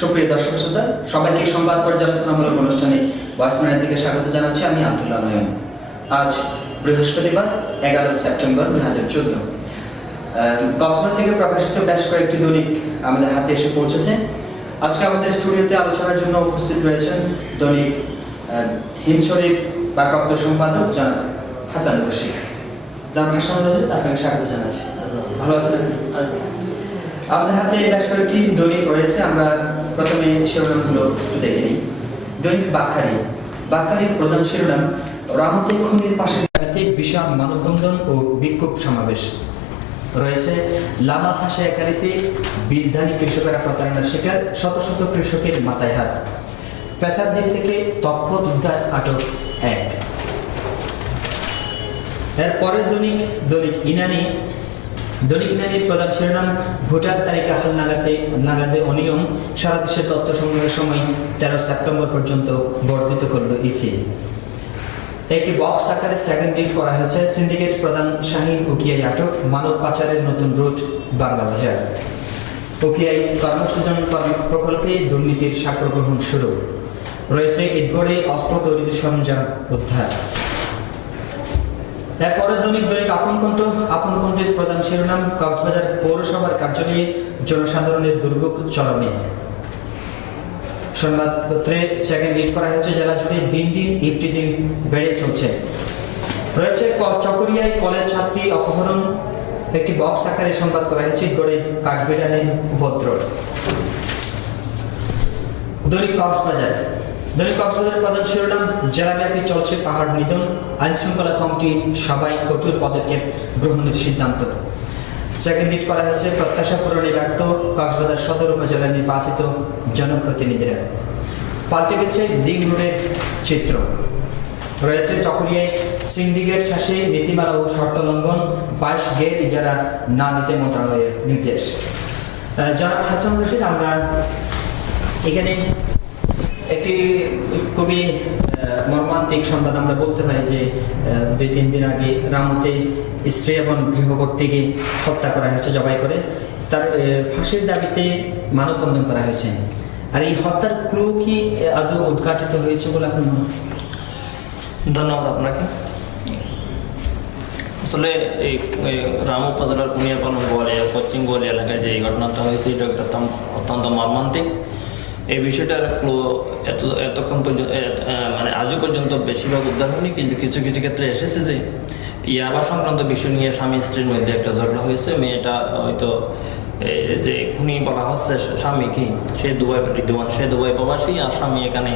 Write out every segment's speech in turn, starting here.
সুপ্রিয় দর্শক শ্রোতা, সবাইকে সংবাদ পর্যালোচনামূলক অনুষ্ঠানে ওয়াসমানের থেকে স্বাগত জানাচ্ছি আমি আব্দুল্লাহ নয়ন। আজ বৃহস্পতিবার এগারো সেপ্টেম্বর দুই হাজার চোদ্দ। কক্সবাজার থেকে প্রকাশিত বেশ কয়েকটি দৈনিক আমাদের হাতে এসে পৌঁছেছে। আজকে আমাদের স্টুডিওতে আলোচনার জন্য উপস্থিত রয়েছেন দৈনিক হিমশরীর ভারপ্রাপ্ত সম্পাদক জনাব হাসান রশিদ। জান হাসান রশিদ, আপনাকে স্বাগত জানাচ্ছি। ভালো আছেন? আমাদের হাতে বেশ কয়েকটি দৈনিক রয়েছে, আমরা প্রথমে শিরোনামগুলো একটু দেখে নিই। দৈনিক বাক্কারি বাক্কারির প্রধান শিরোনাম, রামতে খনির পাশে বিশাল মানববন্ধন ও বিক্ষোভ সমাবেশ। রয়েছে, লামা ফাঁসে একারিতে বীজধানী কৃষকেরা প্রতারণার শিকার, শত শত কৃষকের মাথায় হাত। পেশার দিক থেকে তথ্য উদ্ধার আটক এক। এর পরের দৈনিক দৈনিক ইনানি দৈনিক ইনানির প্রধান শিরোনাম, ভোটার তালিকা হাল নাগাতে নাগাদে অনিয়ম, সারা দেশে তথ্য সংগ্রহের সময় তেরো সেপ্টেম্বর পর্যন্ত বর্ধিত করল ইসি। একটি বক্স আকারে সেকেন্ড ডিট করা হয়েছে সিন্ডিকেট প্রধান শাহিন উকিয়াই আটক, মানব পাচারের নতুন রুট বাংলাবাজার। উকিয়াই কর্মসূজন কর্ম- প্রকল্পে দুর্নীতির স্বাক্ষর গ্রহণ শুরু। রয়েছে ঈদগড়ে অস্ত্র তৈরির সরঞ্জাম উদ্ধার। এরপরের দৈনিক দৈনিক আপন কণ্ঠ, আপন কণ্ঠের প্রধান শিরোনাম কক্সবাজার পৌরসভার কার্যালয়ে জনসাধারণের দুর্ভোগ চরমে। সংবাদপত্রে সেকেন্ড লিড করা হয়েছে, জেলা জুড়ে দিন দিন ইফটিজিং বেড়ে চলছে। রয়েছে চকরিয়ায় কলেজ ছাত্রী অপহরণ, একটি বক্স আকারে সংবাদ করা হয়েছে, গড়ে কাঠবিড়ানির উপদ্রব দৈনিক কক্সবাজার। দৈনিক কক্সবাজারের প্রধান শিরোনাম, জেলাব্যাপী চলছে পাহাড় নিধন আইন শৃঙ্খলা কমিটি সবাই কঠোর পদক্ষেপ গ্রহণের সিদ্ধান্ত। সেকেন্ড লিড করা হয়েছে, প্রত্যাশা পূরণে ব্যর্থ কক্সবাজার সদর উপজেলার নির্বাচিত জনপ্রতিনিধিরা। পাল্টে গেছে লিং রোডের চিত্র। রয়েছে চকরিয়ায় সিন্ডিকেট শাসে নীতিমালা ও শর্ত লঙ্ঘন, বাইশ গের ইজারা না দিতে মন্ত্রণালয়ের নির্দেশ। জনাব হাসান রশিদ, আমরা এখানে একটি খুবই মর্মান্তিক সংবাদ আমরা বলতে পারি যে দুই তিন দিন আগে রামতে স্ত্রী এবং গৃহকর্তীকে হত্যা করা হয়েছে, জবাই করে। তার ফাঁসির দাবিতে মানববন্ধন করা হয়েছে। আর এই হত্যার ক্লু কি আদৌ উদ্ঘাটিত হয়েছে বলে আপনি মনে ধন্যবাদ আপনাকে। আসলে এই রাম উপজেলার কুনিয়াপালন গোয়ালিয়া, পশ্চিম গোয়ালিয়া এলাকায় যে এই ঘটনাটা হয়েছে, এটা একটা অত্যন্ত মর্মান্তিক। এই বিষয়টার ক্লো এত এতক্ষণ পর্যন্ত মানে আজও পর্যন্ত বেশিরভাগ উদ্ধার হয়নি কিন্তু কিছু কিছু ক্ষেত্রে এসেছে যে ইয়াবা সংক্রান্ত বিষয় নিয়ে স্বামী স্ত্রীর মধ্যে একটা ঝগড়া হয়েছে। মেয়েটা হয়তো যে খুনি বলা হচ্ছে স্বামী কি সে দুবাই বিদ্যমান সে দুবাই প্রবাসী আর স্বামী এখানে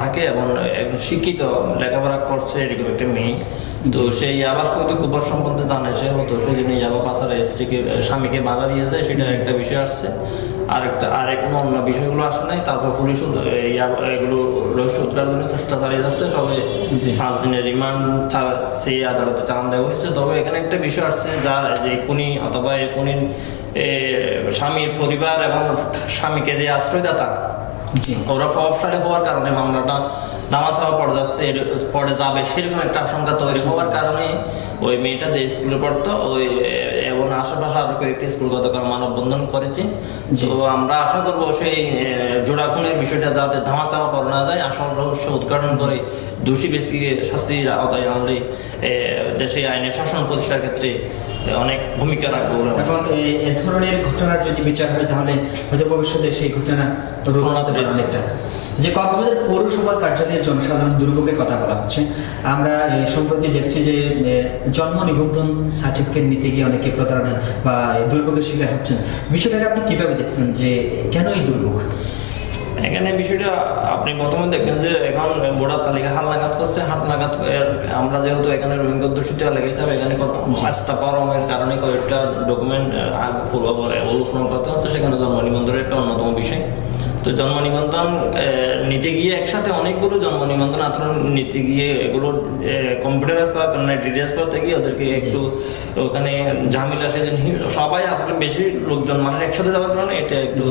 থাকে এবং একজন শিক্ষিত লেখাপড়া করছে এরকম একটা মেয়ে। তো সেই আবার হয়তো কুপার সম্বন্ধে জানে সে হতো সেই জন্য যাবা পাশারে স্ত্রীকে স্বামীকে বাধা দিয়েছে সেটা একটা বিষয় আসছে। আর একটা আর কোনো অন্য বিষয়গুলো আসে নাই তারপর পুলিশ এগুলো রহস্য উদ্ধারের জন্য চেষ্টা চালিয়ে যাচ্ছে। সবে পাঁচ দিনের রিমান্ড সেই আদালতে চালান দেওয়া হয়েছে। তবে এখানে একটা বিষয় আসছে যার যে কুনি অথবা এই কুনির এ, স্বামীর পরিবার এবং স্বামীকে যে আশ্রয়দাতা ওরা প্রভাবশালী হওয়ার কারণে মামলাটা দামাচাপা পড়ে যাচ্ছে। পড়ে যাবে সেরকম একটা আশঙ্কা তৈরি হওয়ার কারণে ওই মেয়েটা যে স্কুলে পড়তো ওই এবং আশেপাশে আরও কয়েকটি স্কুল গতকাল মানববন্ধন করেছে। তো আমরা আশা করব সেই জোড়াখুনের বিষয়টা যাতে ধামাচাপা পড়ে না যায় আসল রহস্য উদ্ঘাটন করে দোষী ব্যক্তিকে শাস্তির আওতায় আনলে দেশে আইনের শাসন প্রতিষ্ঠার ক্ষেত্রে অনেক ভূমিকা রাখবে এখন এ- ধরনের ঘটনার যদি বিচার হয় তাহলে হয়তো ভবিষ্যতে সেই ঘটনা রোধ পারে অনেকটা। যে কক্সবাজার পৌরসভার কার্যালয়ে জনসাধারণ দুর্ভোগের কথা বলা হচ্ছে। আমরা সম্প্রতি দেখছি যে জন্ম নিবন্ধন সার্টিফিকেট নিতে গিয়ে অনেকে প্রতারণা বা দুর্ভোগের শিকার হচ্ছেন। বিষয়টাকে আপনি কীভাবে দেখছেন যে কেন এই দুর্ভোগ? এখানে বিষয়টা আপনি প্রথমে দেখবেন যে এখন ভোটার তালিকা হাল নাগাদ করছে হাত নাগাদ আমরা যেহেতু এখানে রোহিঙ্গা দূষিত এলাকা হিসাবে এখানে কত পাঁচটা পরমের কারণে কয়েকটা ডকুমেন্ট পূর্বপরে অনুসরণ করতে হচ্ছে সেখানে জন্ম নিবন্ধনের একটা অন্যতম বিষয়। তো জন্ম নিবন্ধন নিতে গিয়ে একসাথে অনেকগুলো জন্ম নিবন্ধন আচরণ নিতে গিয়ে এগুলো কম্পিউটারাইজ করার কারণে ডিটেলস করতে গিয়ে ওদেরকে একটু ওখানে ঝামেলা সেদিন সবাই আসলে বেশি লোকজন মানুষ একসাথে যাওয়ার কারণে এটা একটু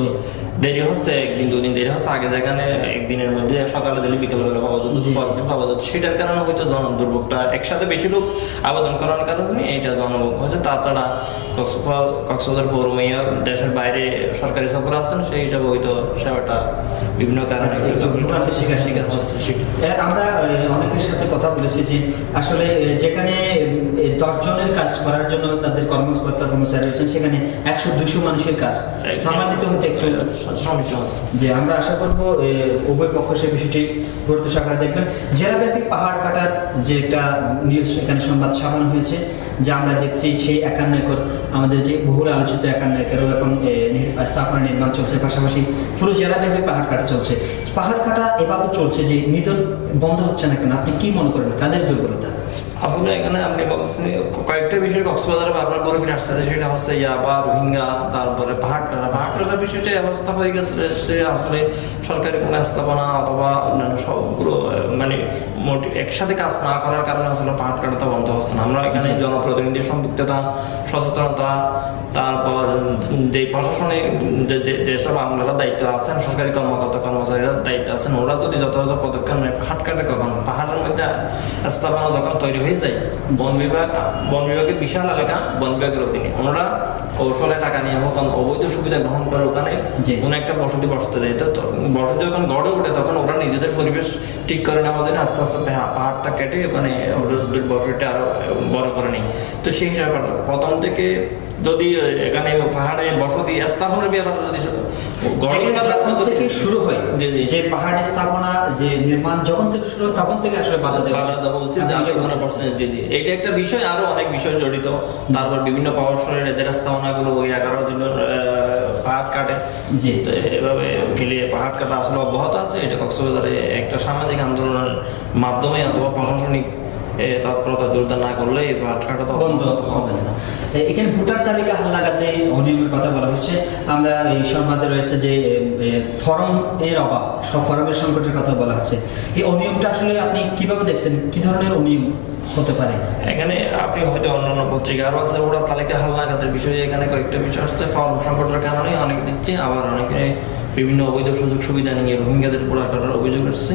দেরি হচ্ছে একদিন দুদিন দেরি হচ্ছে আগে যেখানে একদিনের মধ্যে সকালে দিলে বিকেলবেলা পাওয়া যেত জি। পরের দিন পাওয়া যেত। সেটার কারণে হয়তো জন দুর্ভোগটা একসাথে বেশি লোক আবেদন করার কারণে এইটা জনভোগ হচ্ছে তাছাড়া কক্সবাজার কক্সবাজার পৌর মেয়র দেশের বাইরে সরকারি সফর আছেন সেই হিসাবে হয়তো সেবাটা বিভিন্ন কারণে আমরা অনেকের সাথে কথা বলেছি যে আসলে যেখানে এ, দশ জনের কাজ করার জন্য তাদের কর্মকর্তা কর্মচারী রয়েছেন সেখানে একশো দুশো মানুষের কাজ। সামাল দিতে হতে একটু সমস্যা যে আমরা আশা করব উভয় পক্ষ সে বিষয়টি গুরুত্ব সহকারে দেখবেন জেলাব্যাপী পাহাড় কাটার যে একটা নিউজ এখানে সংবাদ ছাপানো হয়েছে যে আমরা দেখছি সেই একান্ন একর আমাদের যে বহুল আলোচিত একান্ন একরও এখন স্থাপনা নির্মাণ চলছে। পাশাপাশি পুরো জেলাব্যাপী পাহাড় কাটা চলছে। পাহাড় কাটা এভাবে চলছে যে নিধন বন্ধ হচ্ছে না কেন? আপনি কি মনে করেন? কাদের দুর্বলতা? আসলে এখানে আপনি বলছেন কয়েকটা বিষয় কক্সবাজারে বারবার করে ফিরে আসছে। সেটা হচ্ছে ইয়াবা রোহিঙ্গা তারপরে পাহাড় কাটা বিষয়টা অবস্থা হয়ে গেছে সে আসলে সরকারি কোনো স্থাপনা অথবা অন্যান্য সবগুলো মানে মোট- একসাথে কাজ না করার কারণে আসলে পাহাড় কাটাটা বন্ধ হচ্ছে না। আমরা এখানে জনপ্রতিনিধির সম্পৃক্ততা সচেতনতা তারপর যে প্রশাসনে যেসব আমলারা দায়িত্ব আছেন সরকারি কর্মকর্তা কর্মচারীরা দায়িত্ব আছেন ওরা যদি যথাযথ পদক্ষেপ নেয় পাহাড় কাটে কখন? পাহাড়ের মধ্যে স্থাপনা যখন তৈরি হয়ে যায় বন বিভাগ বন বিভাগের বিশাল এলাকা বন বিভাগের অধীনে। ওনারা কৌশলে টাকা নিয়ে হোক অবৈধ সুবিধা গ্রহণ করে ওখানে। কোনো একটা বসতি বসতে দেয়। তো বসতি যখন গড়ে ওঠে তখন ওরা নিজেদের পরিবেশ ঠিক করে নেওয়ার জন্য আস্তে আস্তে পাহাড়টা কেটে ওখানে বসতিটা আরও বড় করে নেই তো সেই হিসাবে প্রথম থেকে যদি এখানে পাহাড়ে বসতি স্থাপনের ব্যাপারে যদি গড়ে যেখানে ওঠার যখন যদি- থেকে শুরু হয়। জি, জি। যে পাহাড়ে স্থাপনা যে নির্মাণ যখন থেকে শুরু হয় তখন থেকে আসলে বাধা দেওয়া বাধা দেওয়া উচিত আপনি যাতে যে- কোনো প্রশ্ন জি জি। এটা একটা বিষয় আরও অনেক বিষয় জড়িত। তারপর বিভিন্ন প্রশাসনের এদের স্থাপনাগুলো ওই এগারো দিনের পাহাড় কাটে। জি। তো এভাবে মিলিয়ে পাহাড় কাটা আসলে অব্যাহত আছে। এটা কক্সবাজারে একটা সামাজিক আন্দোলনের মাধ্যমে অথবা প্রশাসনিক তৎপরতা জোরদার না করলে এই তো বন্ধ হবে না। এখানে ভোটার তালিকা হালনাগাদে অনিয়মের কথা বলা হচ্ছে। আমরা এই সংবাদে রয়েছে যে ফরম এর অভাব সব ফরমের সংকটের কথা বলা হচ্ছে। এই অনিয়মটা আসলে আপনি কীভাবে দেখছেন? কি ধরনের অনিয়ম হতে পারে? এখানে আপনি হয়তো অন্যান্য পত্রিকা আরও আছে ওরা তালিকা হালনাগাদের বিষয়ে এখানে কয়েকটা বিষয় আসছে। ফর্ম সংকটের কারণে অনেকে দিচ্ছে আবার অনেকে বিভিন্ন অবৈধ সুযোগ সুবিধা নিয়ে রোহিঙ্গাদের উপর করার অভিযোগ আসছে।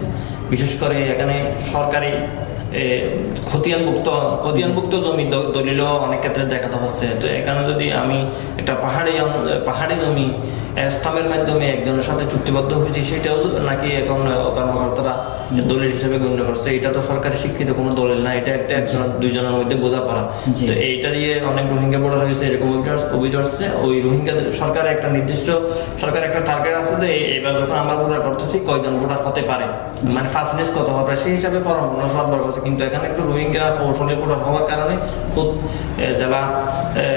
বিশেষ করে এখানে সরকারি খতিয়ানভুক্ত খতিয়ানভুক্ত জমি দলিল দলিলও অনেক ক্ষেত্রে দেখাতে হচ্ছে। তো এখানে যদি আমি একটা পাহাড়ি পাহাড়ি জমি স্থামের মাধ্যমে একজনের সাথে চুক্তিবদ্ধ হয়েছি সেটাও নাকি এখন কর্মকর্তারা দলিল হিসেবে গণ্য করছে। এটা তো সরকারি স্বীকৃত কোনো দলিল না এটা একটা একজন দুইজনের মধ্যে বোঝাপড়া। জি। তো এইটা দিয়ে অনেক রোহিঙ্গা ভোটার হয়েছে এরকম অভিযোগ- আসছে ওই রোহিঙ্গাদের সরকারের একটা নির্দিষ্ট সরকার একটা টার্গেট আছে যে এবার যখন আমরা ভোটার করতেছি কয়জন ভোটার হতে পারে? মানে ফার্স্ট লিস্ট কত হবে? সেই হিসাবে ফর্ম পূর্ণ সরবরাহ করছে কিন্তু এখানে একটু রোহিঙ্গা কৌশলী ভোটার হওয়ার কারণে খুব এ,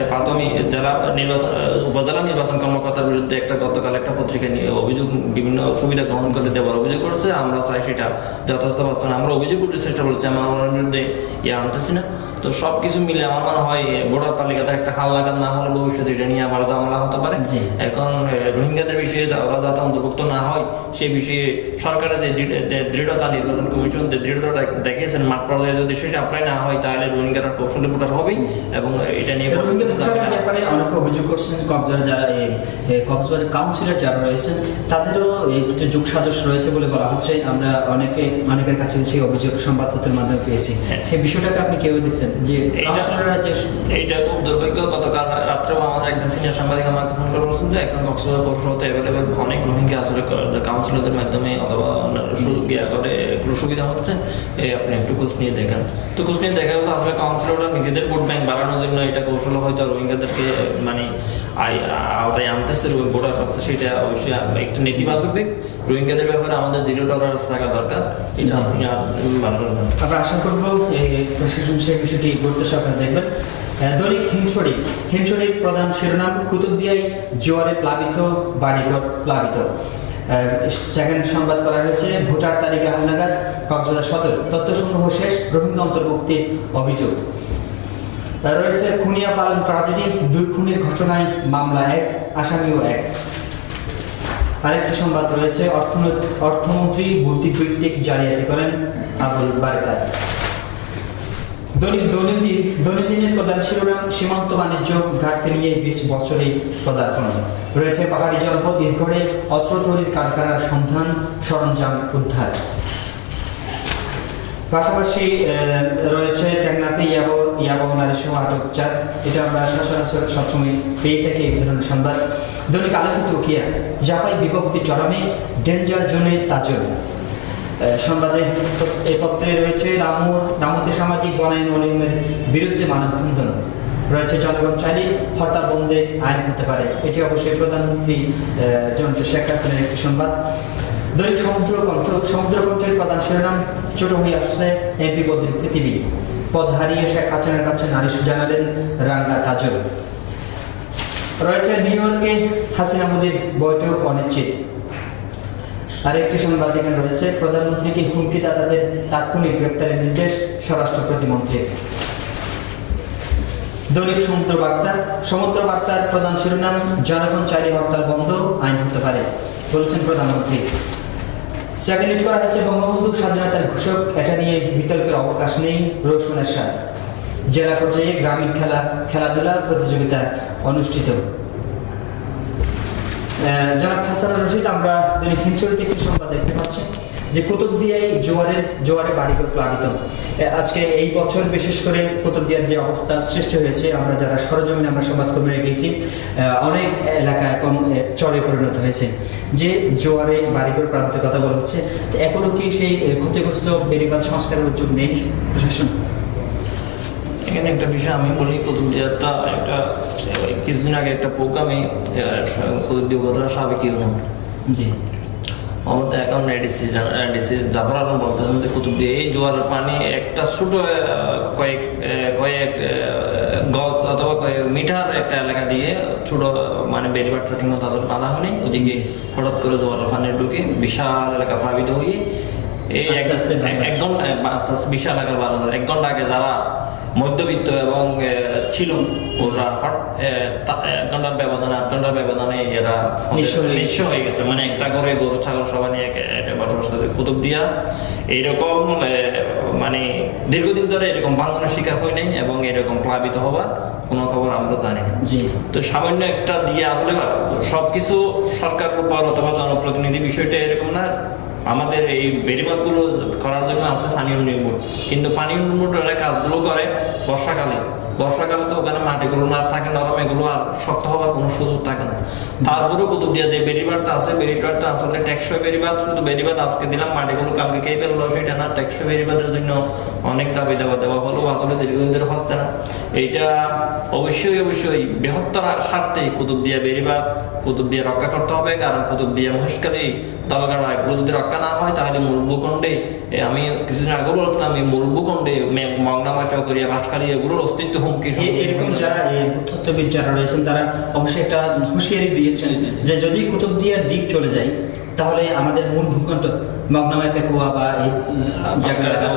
প্রাথমিক জেলা নির্বাচন উপজেলা নির্বাচন কর্মকর্তার বিরুদ্ধে একটা গতকাল একটা পত্রিকা নিয়ে অভিযোগ বিভিন্ন সুবিধা গ্রহণ করে দেওয়ার অভিযোগ করছে। আমরা চাই সেটা যথাযথ বাস্তবায়ন। আমরা অভিযোগ করতে চেষ্টা করছি আমরা ওনার বিরুদ্ধে ইয়ে আনতেছি না। তো সব কিছু মিলে আমার মনে হয় ভোটার তালিকাতে একটা হাল লাগান না হলে ভবিষ্যতে এটা নিয়ে আবার ঝামেলা হতে পারে। এখন রোহিঙ্গাদের বিষয়ে ওরা যাতে অন্তর্ভুক্ত না হয় সেই বিষয়ে সরকারের যে দৃঢ়তা নির্বাচন কমিশন যে দৃঢ়তা দেখিয়েছেন মাঠ পর্যায়ে যদি সেটা অ্যাপ্লাই না হয় তাহলে রোহিঙ্গারা কৌশলী ভোটার হবেই এবং এটা নিয়ে ব্যাপারে অনেকে অভিযোগ করছেন কক্সবাজার যারা কক্সবাজার কাউন্সিলর যারা রয়েছেন তাদেরও এই কিছু যোগ সাজস রয়েছে বলে বলা হচ্ছে। আমরা অনেকে অনেকের কাছে সেই অভিযোগ সংবাদপত্রের মাধ্যমে পেয়েছি। হ্যাঁ। সেই বিষয়টাকে আপনি কেউ দেখছেন? যে এইটা- কাউন্সিলররা যে এইটা খুব দুর্ভাগ্য গতকাল রাত্রেও আমাদের একজন সিনিয়র সাংবাদিক আমাকে ফোন করে বলছেন যে এখন কক্সবাজার পৌরসভাতে অ্যাভেলেবেল অনেক রোহিঙ্গা আসলে কাউন্সিলরদের মাধ্যমে অথবা সুযোগ করে একটু সুবিধা হচ্ছে। আপনি একটু খোঁজ নিয়ে দেখেন। তো খোঁজ নিয়ে দেখা যাচ্ছে আসলে কাউন্সিলররা নিজেদের ভোট ব্যাংক বাড়ানোর জন্য এটা কৌশল হয়তো রোহিঙ্গাদেরকে মানে আওতায় আনতেছে সেটা অবশ্যই একটা নেতিবাচক দিক রোহিঙ্গাদের ব্যাপারে আমাদের জিরো টলারেন্স থাকা দরকার। এটা আমরা আশা করব প্রশাসন সেই বিষয়টি গুরুত্ব সহকারে দেখবেন। দৈনিক হিমছড়ি। হিমছড়ির প্রধান শিরোনাম কুতুবদিয়ায় জোয়ারে প্লাবিত বাড়িঘর প্লাবিত। সেকেন্ড সংবাদ করা হয়েছে ভোটার তালিকা হালনাগাদ কক্সবাজার সদর। তথ্য সংগ্রহ শেষ রোহিঙ্গা অন্তর্ভুক্তির অভিযোগ। রয়েছে খুনিয়া পালন ট্রাজেডি। দুই খুনের ঘটনায় মামলা এক, আসামিও এক। আরেকটি সংবাদ রয়েছে অর্থমন্ত্রী বুদ্ধিবৃত্তিক জালিয়াতি করেন আবুল বারকাত। দৈনিক দৈনন্দিন, দৈনন্দিনের প্রধান শিরোনাম সীমান্ত বাণিজ্য, ঘাটতি নিয়ে বিশ বছরে পদার্পণ। রয়েছে পাহাড়ি জনপদ ঈদগড়ে অস্ত্র তৈরির কারখানার সন্ধান, সরঞ্জাম উদ্ধার। পাশাপাশি রয়েছে টেকনাফে ইয়াবো ইয়াবো নারী সহ আটক চার। এটা আমরা সচরাচর সবসময় পেয়ে থাকি এই ধরনের সংবাদ। দৈনিক আলোকিত উকিয়া জাপাই বিভক্তি চরমে ডেঞ্জার জোনে তাজল। সংবাদে এই পত্রে রয়েছে রামুর রামতে সামাজিক বনায়ন অনিয়মের বিরুদ্ধে মানববন্ধন। রয়েছে জনগণ চাইলে হরতাল বন্ধে আইন হতে পারে। এটি অবশ্যই প্রধানমন্ত্রী আহ, জয়ন্ত শেখ হাসিনার একটি সংবাদ। দৈনিক সমুদ্র কণ্ঠ, সমুদ্র কণ্ঠের প্রধান শিরোনাম, ছোট হয়ে আসছে এমপি বদ্রীর পৃথিবী। পদ হারিয়ে শেখ হাসিনার কাছে নালিশ জানালেন রাঙ্গা কাজল রয়েছে নিউ ইয়র্কে হাসিনা মোদীর বৈঠক অনিশ্চিত। আরেকটি সংবাদ এখানে রয়েছে, প্রধানমন্ত্রীকে হুমকিদাতাদের তাৎক্ষণিক গ্রেপ্তারের নির্দেশ স্বরাষ্ট্র প্রতিমন্ত্রীর দৈনিক সমুদ্র বার্তা সমুদ্র বার্তার প্রধান শিরোনাম, জনগণ চাইলে হরতাল বন্ধ, আইন হতে পারে, বলেছেন প্রধানমন্ত্রী। স্যাটেলাইট করা হয়েছে বঙ্গবন্ধু স্বাধীনতার ঘোষক। এটা নিয়ে বিতর্কের অবকাশ নেই রোশনের সাথ। জেলা পর্যায়ে গ্রামীণ খেলা খেলাধুলা প্রতিযোগিতা অনুষ্ঠিত। জনাব হাসান রশিদ, আমরা দৈনিক হিমচল সংবাদ দেখতে পাচ্ছি। যে কুতুবদিয়ায় জোয়ারের জোয়ারে বাড়িঘর প্লাবিত। আজকে এই বছর বিশেষ করে কুতুবদিয়ার যে অবস্থা সৃষ্টি হয়েছে আমরা যারা সরজমিনে আমরা সংবাদকর্মীরা গিয়েছি অনেক এলাকা এখন চরে পরিণত হয়েছে। যে জোয়ারে বাড়িঘর প্লাবিত কথা বলা হচ্ছে তো এখনও কি সেই ক্ষতিগ্রস্ত বেড়িবাদ সংস্কারের উদ্যোগ নেই প্রশাসন? এখানে একটা বিষয় আমি বলি কুতুবদিয়াটা একটা কিছুদিন আগে একটা প্রোগ্রামে কুতুবদিয়া উপজেলা সাবেক ইউনিয়ন। জি। আমাদের এখন এডিসি এডিসি জাফর আলম বলতেছেন যে কুতুবদিয়া এই জোয়ারের পানি একটা ছোট কয়েক কয়েক গজ অথবা কয়েক মিটার একটা এলাকা দিয়ে ছোট মানে বেরিবারটা ঠিক মতো আসলে বাঁধা হয়নি। ওদিকে হঠাৎ করে জোয়ারের পানি ঢুকে বিশাল এলাকা প্লাবিত হয়ে এই এক ঘণ্টা আস্তে আস্তে বিশাল এলাকার বাড়ানো এক ঘণ্টা আগে যারা মধ্যবিত্ত এবং ছিল ওরা হট এক ঘণ্টার ব্যবধানে আট ঘণ্টার ব্যবধানে এরা নিঃস্ব হয়ে গেছে। মানে একটা ঘরে গরু ছাগল সবাই নিয়ে বসবাস করে। কুতুব দিয়া এইরকম মানে দীর্ঘদিন ধরে এরকম ভাঙনের শিকার হয় নাই এবং এরকম প্লাবিত হওয়ার কোনো খবর আমরা জানি না। জি। তো সামান্য একটা দিয়ে আসলে সবকিছু সরকারের উপর অথবা জনপ্রতিনিধি বিষয়টা এরকম না। আমাদের এই বেড়িবাঁধগুলো করার জন্য আছে পানি উন্নয়ন কিন্তু পানি উন্নয়ন কাজগুলো করে। বর্ষাকালে। বর্ষাকালে তো ওখানে মাটিগুলো না থাকে, নরম, এগুলো আর শক্ত হওয়ার কোনো সুযোগ থাকে না। তারপরেও কুতুব দিয়া যে বেরিবারটা আছে বেরিবারটা আসলে টেকসই বেরিবাদ শুধু বেরিবাদ আজকে দিলাম, মাটিগুলো কালকে খেয়ে ফেলল, সেটা না, টেকসই বেরিবাদের জন্য অনেক দাবি দেওয়া দেওয়া হলো, আসলে দীর্ঘদিন ধরে হচ্ছে না। এইটা অবশ্যই অবশ্যই বৃহত্তর স্বার্থে কুতুব দিয়া বেড়িবাঁধ কুতুব দিয়ে রক্ষা করতে হবে কারণ কুতুব দিয়ে মহেশকালী দলগাড়া এগুলো যদি রক্ষা না হয় তাহলে মূল ভূখণ্ডে আমি কিছুদিন আগে বলছিলাম এই মূল ভূখণ্ডে মে- মংনামা চকরিয়া ভাস্কারি এগুলোর অস্তিত্ব হুমকি এরকম যারা এই ভূতত্ত্ববিদ যারা রয়েছেন তারা অবশ্যই একটা হুঁশিয়ারি দিয়েছেন যে যদি কুতুবদিয়ার দিক চলে যায় তাহলে আমাদের মূল ভূখণ্ড মগনামায় পেকুয়া বা এই জায়গাটা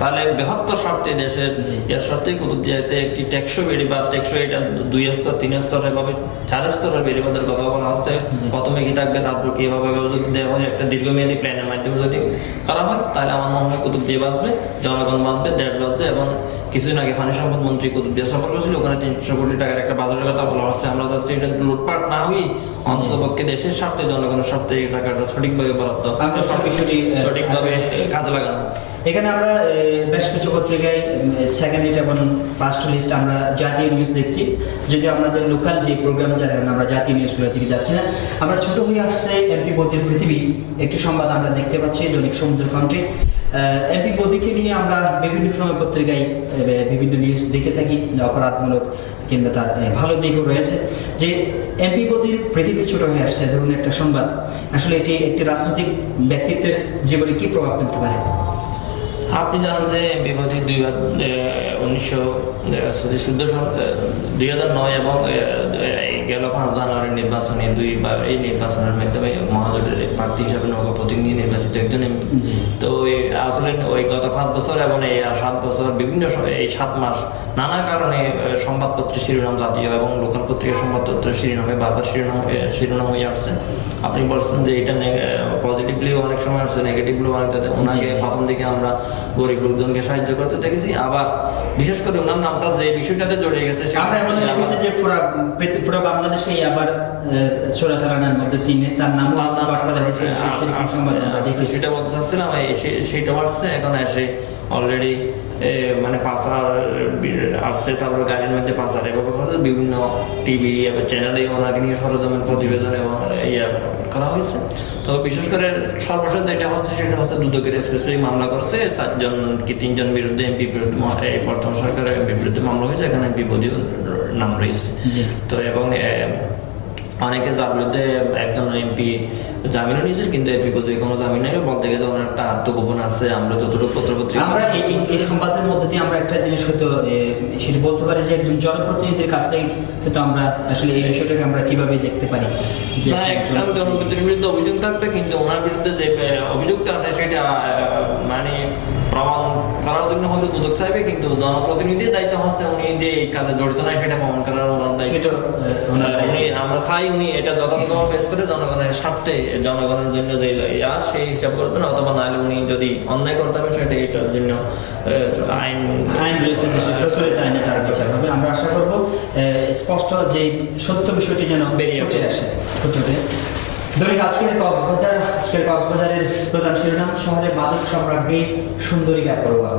তাহলে বৃহত্তর স্বার্থে দেশের এর কুতুবদিয়াতে একটি টেকসই বেড়ি বা টেকসই এটা দুই স্তর তিন স্তর এভাবে চার স্তরের বেড়িবাদের কথা বলা হচ্ছে। প্রথমে কি থাকবে তারপর কি এভাবে যদি দেওয়া হয়? একটা দীর্ঘমেয়াদী প্ল্যানের মাধ্যমে যদি করা হয় তাহলে আমার মনে হয় কুতুব দিয়ে বাঁচবে জনগণ বাঁচবে দেশ বাঁচবে এবং কিছুদিন আগে ফানি সম্পদ মন্ত্রী কুতুব দিয়ে সফর করেছিল ওখানে তিনশো কোটি টাকার একটা বাজারের কথা বলা হচ্ছে। আমরা যাচ্ছি এটা লুটপাট না হই অন্তত পক্ষে দেশের স্বার্থে জনগণের স্বার্থে এই টাকাটা সঠিকভাবে বরাদ্দ আমরা সব কিছুটি সঠিকভাবে কাজে লাগানো। এখানে আমরা বেশ কিছু পত্রিকায় সেকেন্ড লিট এবং ফার্স্ট লিস্ট আমরা জাতীয় নিউজ দেখছি। যদি আমাদের লোকাল যে প্রোগ্রাম যারা আমরা জাতীয় নিউজগুলোর দিকে যাচ্ছি না। আমরা ছোট হয়ে আসছে এমপি বদির পৃথিবী। একটি সংবাদ আমরা দেখতে পাচ্ছি দৈনিক সমুদ্র কণ্ঠে। এমপি বদিকে নিয়ে আমরা বিভিন্ন সময় পত্রিকায় বিভিন্ন নিউজ দেখে থাকি অপরাধমূলক কিংবা তার ভালো দিকও রয়েছে। যে এমপি বদির পৃথিবী ছোট হয়ে আসছে ধরুন একটা সংবাদ। আসলে এটি একটি রাজনৈতিক ব্যক্তিত্বের জীবনে কি প্রভাব ফেলতে পারে? আপনি জানেন যে বিপদী দুইবার উনিশশো শুদ্ধ দুই হাজার নয় এবং গেল পাঁচ জানুয়ারি নির্বাচনে দুই এই নির্বাচনের মাধ্যমে মহাজোটের প্রার্থী হিসাবে নৌকা প্রতিনিধি নির্বাচিত একজন এমপি। তো আসলে ওই গত পাঁচ বছর এবং এই সাত বছর বিভিন্ন এই সাত মাস নানা কারণে সংবাদপত্রের শিরোনাম জাতীয় এবং লোকাল পত্রিকার সংবাদপত্রের শিরোনামে বারবার শিরোনাম শিরোনাম হয়ে আসছে। আপনি বলছেন যে এটা পজিটিভলি অনেক সময় আসছে নেগেটিভলি অনেক যাতে ওনাকে প্রথম দিকে আমরা গরিব লোকজনকে সাহায্য করতে দেখেছি। আবার বিশেষ করে ওনার নামটা যে বিষয়টাতে জড়িয়ে গেছে আমরা হচ্ছে যে আবার- দেখেছি যে পুরা পুরো বাংলাদেশেই আবার মধ্যে তিনি তার সংবাদ আমরা আসছে, দেখেছি। সেটা বলতে চাচ্ছিলাম আসছে এখন এসে অলরেডি মানে পাচার আসছে তারপর গাড়ির মধ্যে পাচার এভাবে করে বিভিন্ন টিভি চ্যানেলে ওনাকে নিয়ে সরজমিন প্রতিবেদন এবং ইয়ে করা হয়েছে। তো বিশেষ করে সর্বশেষ যেটা হচ্ছে সেটা হচ্ছে দুদকের স্পেসিফিক মামলা করছে চারজন কি তিনজন বিরুদ্ধে এমপি বিরুদ্ধে এই বর্তমান সরকারের বিরুদ্ধে মামলা হয়েছে এখানে বিপদীয় নাম রয়েছে। তো এবং অনেকে যার বিরুদ্ধে একজন এমপি জামিনও নিয়েছেন কিন্তু এর বিপদে কোনো জামিন নেই। বলতে গেলে ওনার একটা আত্মগোপন আছে আমরা যতটুকু পত্রপত্রিকা আমরা এই- সংবাদের মধ্যে দিয়ে আমরা একটা জিনিস হয়তো সেটা বলতে পারি যে একজন জনপ্রতিনিধির কাছ থেকে কিন্তু আমরা আসলে এই বিষয়টাকে আমরা কীভাবে দেখতে পারি? যে একজন- জনপ্রতিনিধির বিরুদ্ধে অভিযোগ থাকবে কিন্তু ওনার বিরুদ্ধে যে অভিযোগটা আছে সেটা মানে প্রমাণ করার জন্য হয়তো দুদক চাইবে কিন্তু জনপ্রতিনিধির দায়িত্ব হচ্ছে উনি যে এই কাজে জড়িত নয় সেটা প্রমাণ করার ওনার দায়িত্ব উনি আমরা চাই উনি এটা যথাযথভাবে পেশ করে জনগণের স্বার্থে জনগণের জন্য যে ইয়া সেই হিসাব করবেন অথবা নাহলে উনি যদি অন্যায় করতে হবে সেটা এটার জন্য আইন আইন রয়েছে প্রচলিত আইনে তার বিচার হবে। আমরা আশা করব স্পষ্ট যে সত্য বিষয়টি যেন বেরিয়ে আসে। ফুটে দৈনিক আজকের কক্সবাজার আজকের কক্সবাজারের প্রধান শিরোনাম শহরে মাদক সম্রাজ্ঞী সুন্দরী পড়ুয়া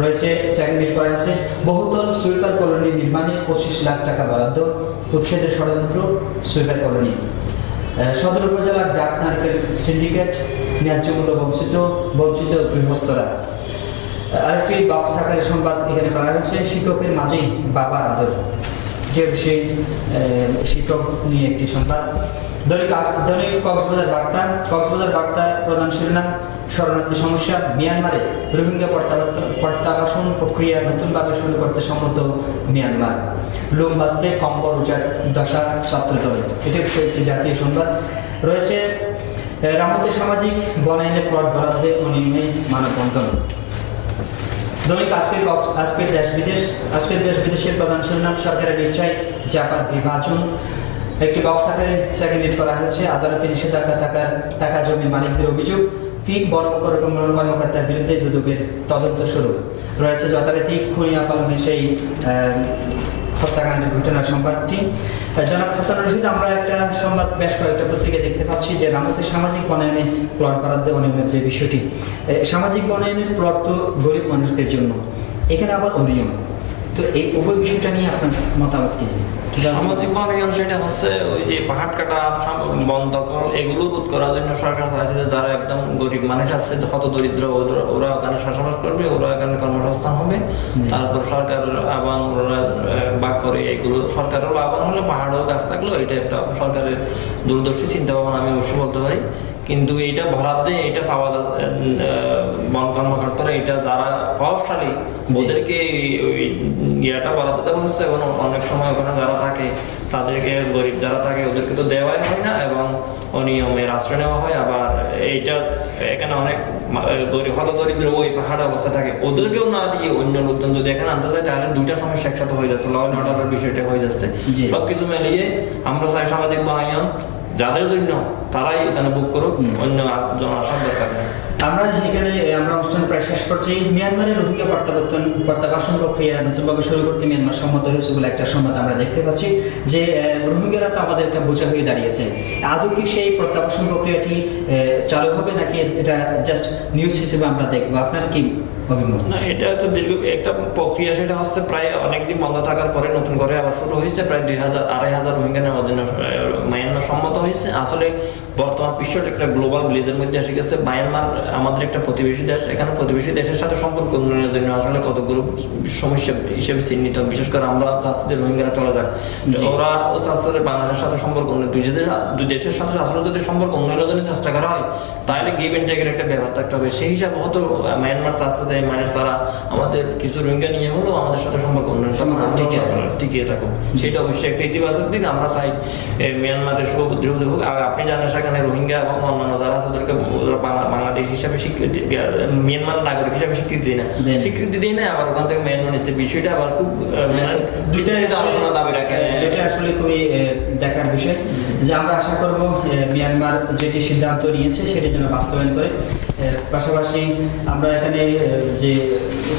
রয়েছে চ্যাগমিট করা আছে। বহুতল সুইপার কলোনি নির্মাণে পঁচিশ লাখ টাকা বরাদ্দ। উচ্ছেদের ষড়যন্ত্র সুইপার কলোনি। সদর উপজেলার ডাক নারকেল সিন্ডিকেট ন্যায্য মূল্য বঞ্চিত বঞ্চিত গৃহস্থরা। আরেকটি বক্স আকারে সংবাদ এখানে করা হয়েছে। শিক্ষকের মাঝেই বাবার আদর। যে আহ, শিক্ষক নিয়ে একটি সংবাদ। দৈনিক দৈনিক কক্সবাজার বার্তা, কক্সবাজার বার্তার প্রধান শিরোনাম, শরণার্থী সমস্যা, মিয়ানমারে রোহিঙ্গা প্রক্রিয়া নতুনভাবে শুরু করতে সম্মত মিয়ানমার। লোম বাঁচতে দশা এটি একটি জাতীয় সংবাদ। রয়েছে রামতে সামাজিক বনায়নে প্লট বরাদ্দে অনিয়মে মানববন্ধন। দৈনিক আজকের আজকের দেশ বিদেশ, আজকের দেশ বিদেশের প্রধান শিরোনাম, সরকারের ইচ্ছায় জাপান বিভাজন। একটি বক্স আকারে সেকেন্ড করা হয়েছে। আদালতে নিষেধাজ্ঞা থাকার টাকা জমির মালিকদের অভিযোগ। তিন বড় কর্ম- কর্মকর্তার বিরুদ্ধে দুদকের তদন্ত শুরু। রয়েছে যথারীতি খুনিয়া পালনে সেই হত্যাকাণ্ডের ঘটনার সংবাদটি। জনাব হাসান রশিদ, আমরা একটা সংবাদ, বেশ কয়েকটা পত্রিকায় দেখতে পাচ্ছি যে রামতের সামাজিক বনায়নে প্লট বরাদ্দ অনিয়মের যে বিষয়টি। সামাজিক বনায়নের প্লট তো গরিব মানুষদের জন্য। এখানে আবার অনিয়ম। তো এই উভয় বিষয়টা নিয়ে আপনার মতামত কি? সামাজিক বনায়ন সেটা হচ্ছে ওই যে পাহাড় কাটা বন দখল এগুলো রোধ করার জন্য সরকার চাইছে যে যারা একদম গরিব মানুষ আছে হত দরিদ্র ওরা- ওখানে চাষাবাস করবে ওরা এখানে কর্মসংস্থান হবে। তারপর সরকার আহ্বান ওরা বাক করে এগুলো সরকারেরও আহ্বান হলে পাহাড়ও গাছ থাকল এটা একটা সরকারের দূরদর্শী চিন্তা ভাবনা আমি অবশ্যই বলতে পারি। কিন্তু এইটা ভরাত দিয়ে এটা পাওয়া বন কর্মকর্তারা এটা যারা প্রভাবশালী ওদেরকে ওই ইয়েটা বাড়াতে দেওয়া হচ্ছে এবং অনেক সময় ওখানে যারা থাকে তাদেরকে গরিব যারা থাকে ওদেরকে তো দেওয়াই হয় না এবং অনিয়মের আশ্রয় নেওয়া হয়। আবার এইটা এখানে অনেক গরিব হত দরিদ্র ওই পাহাড়ে অবস্থা থাকে। ওদেরকেও না দিয়ে অন্য লোকজন যদি এখানে আনতে চায় তাহলে দুইটা সমস্যা একসাথে হয়ে যাচ্ছে। ল অ্যান্ড অর্ডারের বিষয়টা হয়ে যাচ্ছে। সবকিছু মিলিয়ে আমরা চাই সামাজিক বনায়ন যাদের জন্য তারাই এখানে বুক করুক অন্য জন আসার দরকার নেই। আমরা এখানে আমরা অনুষ্ঠান প্রায় শেষ করছি। মিয়ানমারের রোহিঙ্গা প্রত্যাবর্তন প্রত্যাবাসন প্রক্রিয়া নতুনভাবে শুরু করতে মিয়ানমার সম্মত হয়েছে বলে একটা সংবাদ আমরা দেখতে পাচ্ছি যে রোহিঙ্গারা তো আমাদের একটা বোঝা হয়ে দাঁড়িয়েছে। আদৌ কি সেই প্রত্যাবাসন প্রক্রিয়াটি চালু হবে নাকি এটা জাস্ট নিউজ হিসেবে আমরা দেখব? আপনার কি না এটা হচ্ছে দীর্ঘ একটা প্রক্রিয়া সেটা হচ্ছে প্রায় অনেকদিন বন্ধ থাকার পরে নতুন করে আবার শুরু হয়েছে। প্রায় দুই হাজার আড়াই হাজার রোহিঙ্গা নেওয়ার জন্য মায়ানমার সম্মত হয়েছে। আসলে বর্তমান বিশ্বটা একটা গ্লোবাল ভিলেজের মধ্যে এসে গেছে। মায়ানমার আমাদের একটা প্রতিবেশী দেশ। এখানে প্রতিবেশী দেশের সাথে সম্পর্ক উন্নয়নের জন্য আসলে কতগুলো সমস্যা হিসেবে চিহ্নিত। বিশেষ করে আমরা চাচ্ছি যে রোহিঙ্গারা চলে যাক। ওরা চাচ্ছে বাংলাদেশের সাথে সম্পর্ক উন্নয়ন। দুই দেশের দুই দেশের সাথে আসলে যদি সম্পর্ক উন্নয়নের জন্য চেষ্টা করা হয় তাহলে গিভ এন্ড টেকের একটা ব্যাপার থাকতে হবে। সেই হিসাবে হয়তো মায়ানমার চাচ্ছে যে পাকিস্তানি মানুষ তারা আমাদের কিছু রোহিঙ্গা নিয়ে হলেও আমাদের সাথে সম্পর্ক টিকিয়ে। টিকিয়ে থাকুক সেটা অবশ্যই একটা ইতিবাচক দিক। আমরা চাই মিয়ানমারের শুভদ্রীপ হোক আর আপনি জানেন সেখানে রোহিঙ্গা এবং অন্যান্য যারা আছে ওদেরকে বাংলাদেশ হিসাবে স্বীকৃতি মিয়ানমার নাগরিক হিসাবে স্বীকৃতি দেয় না। স্বীকৃতি দিই না আবার ওখান থেকে মেয়ানমার নিচ্ছে। বিষয়টা আবার খুব মানে বিস্তারিত আলোচনা দাবি রাখে। এটা আসলে খুবই দেখার বিষয়। যে আমরা আশা করব মিয়ানমার যেটি সিদ্ধান্ত নিয়েছে সেটি যেন বাস্তবায়ন করে। পাশাপাশি আমরা এখানে যে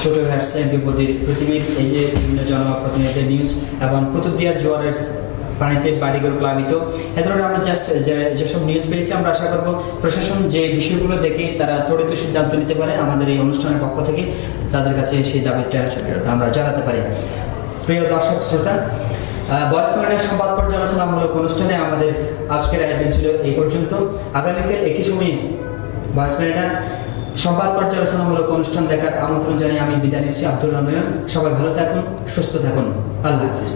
ছোট ভার্সে বিপদের পৃথিবীর এই যে বিভিন্ন জনপ্রতিনিধিদের নিউজ এবং কুতুবদিয়ার জোয়ারের পানিতে বাড়িঘর প্লাবিত, এ ধরনের আমরা জাস্ট যেসব নিউজ পেয়েছি, আমরা আশা করব প্রশাসন যে বিষয়গুলো দেখে তারা ত্বরিত সিদ্ধান্ত নিতে পারে আমাদের এই অনুষ্ঠানের পক্ষ থেকে, তাদের কাছে সেই দাবিটা আমরা জানাতে পারি। প্রিয় দর্শক, শ্রোতা বয়স মানের সংবাদ পর্যালোচনামূলক অনুষ্ঠানে আমাদের আজকের আয়োজন ছিল এই পর্যন্ত। আগামীকাল একই সময়ে বয়স মেরিটার সংবাদ পর্যালোচনামূলক অনুষ্ঠান দেখার আমন্ত্রণ জানিয়ে আমি বিদায় নিচ্ছি আব্দুল্লাহ নয়ন। সবাই ভালো থাকুন, সুস্থ থাকুন। আল্লাহ হাফিজ।